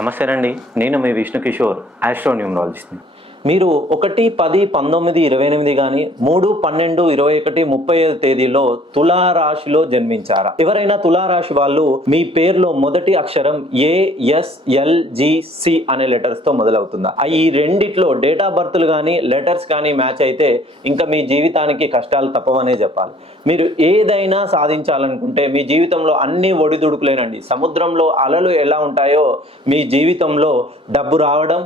నమస్తే అండి, నేను మీ విష్ణు కిషోర్, ఆస్ట్రోన్యూమరాలజిస్ట్ని. మీరు 1, 10, 19, 28 కానీ 3, 12, 21, 35 తేదీలో తులారాశిలో జన్మించారా? ఎవరైనా తులారాశి వాళ్ళు మీ పేరులో మొదటి అక్షరం ASLGC అనే లెటర్స్ తో మొదలవుతుందా? ఈ రెండిట్లో డేట్ ఆఫ్ బర్త్లు కానీ లెటర్స్ కానీ మ్యాచ్ అయితే ఇంకా మీ జీవితానికి కష్టాలు తప్పవనే చెప్పాలి. మీరు ఏదైనా సాధించాలనుకుంటే మీ జీవితంలో అన్ని ఒడిదుడుకులేనండి. సముద్రంలో అలలు ఎలా ఉంటాయో మీ జీవితంలో డబ్బు రావడం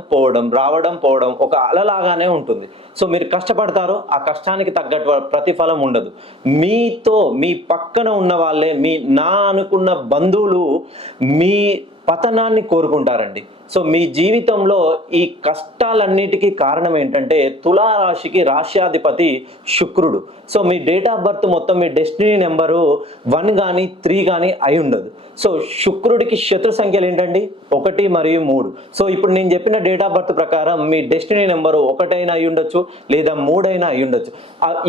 పోవడం ఒక అలలాగానే ఉంటుంది. సో మీరు కష్టపడతారు, ఆ కష్టానికి తగ్గట్టు ప్రతిఫలం ఉండదు. మీతో మీ పక్కన ఉన్న వాళ్ళే నా అనుకున్న బంధువులు మీ పతనాన్ని కోరుకుంటారండి. సో మీ జీవితంలో ఈ కష్టాలన్నిటికీ కారణం ఏంటంటే తులారాశికి రాశ్యాధిపతి శుక్రుడు. So me date of birth మొత్తం మీ డెస్టినీ నెంబరు 1 కానీ 3 కానీ అయి ఉండదు. సో శుక్రుడికి శత్రు సంఖ్యలు ఏంటండి? 1 మరియు 3. సో ఇప్పుడు నేను చెప్పిన డేట్ ఆఫ్ బర్త్ ప్రకారం మీ డెస్టినీ నెంబరు 1 అయినా అయి ఉండొచ్చు, లేదా 3 అయినా అయి ఉండొచ్చు.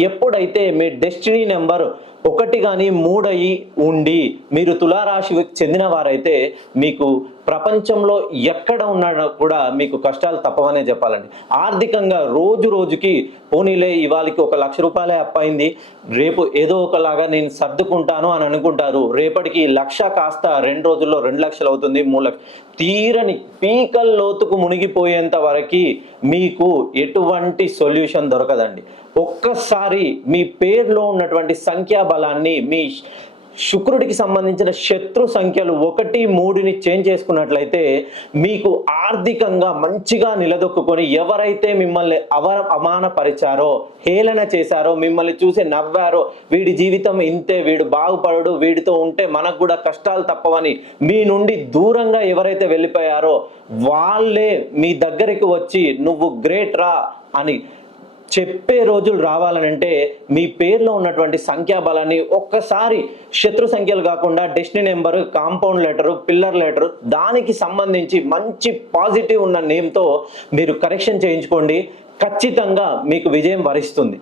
ఎప్పుడైతే మీ డెస్టినీ నెంబర్ 1 కానీ 3 అయి ఉండి మీరు తులారాశికి చెందిన వారైతే మీకు ప్రపంచంలో ఎక్కడ ఉన్నా కూడా మీకు కష్టాలు తప్పవనే చెప్పాలండి. ఆర్థికంగా రోజు రోజుకి పోనీలే ఇవాళకి 1 లక్ష రూపాయలే అప్పయింది, రేపు ఏదో ఒకలాగా నేను సర్దుకుంటాను అని అనుకుంటారు. రేపటికి 1,00,000 కాస్త 2 రోజుల్లో 2 లక్షలు అవుతుంది, 3 లక్షలు. తీరని పీకల్ లోతుకు మునిగిపోయేంత వరకు మీకు ఎటువంటి సొల్యూషన్ దొరకదండి. ఒక్కసారి మీ పేరులో ఉన్నటువంటి సంఖ్యాబలాన్ని మీ శుక్రుడికి సంబంధించిన శత్రు సంఖ్యలు 1, 3ని చేంజ్ చేసుకున్నట్లయితే మీకు ఆర్థికంగా మంచిగా నిలదొక్కుని ఎవరైతే మిమ్మల్ని అవమానపరిచారో, హేళన చేశారో, మిమ్మల్ని చూసి నవ్వారో, వీడి జీవితం ఇంతే, వీడు బాగుపడడు, వీడితో ఉంటే మనకు కూడా కష్టాలు తప్పవని మీ నుండి దూరంగా ఎవరైతే వెళ్ళిపోయారో వాళ్ళే మీ దగ్గరికి వచ్చి నువ్వు గ్రేట్ రా అని చెప్పే రోజులు రావాలనంటే మీ పేరులో ఉన్నటువంటి సంఖ్యాబలాన్ని ఒక్కసారి శత్రు సంఖ్యలు కాకుండా destiny number, compound letter, pillar letter దానికి సంబంధించి మంచి పాజిటివ్ ఉన్న నేమ్తో మీరు కరెక్షన్ చేయించుకోండి. ఖచ్చితంగా మీకు విజయం వరిస్తుంది.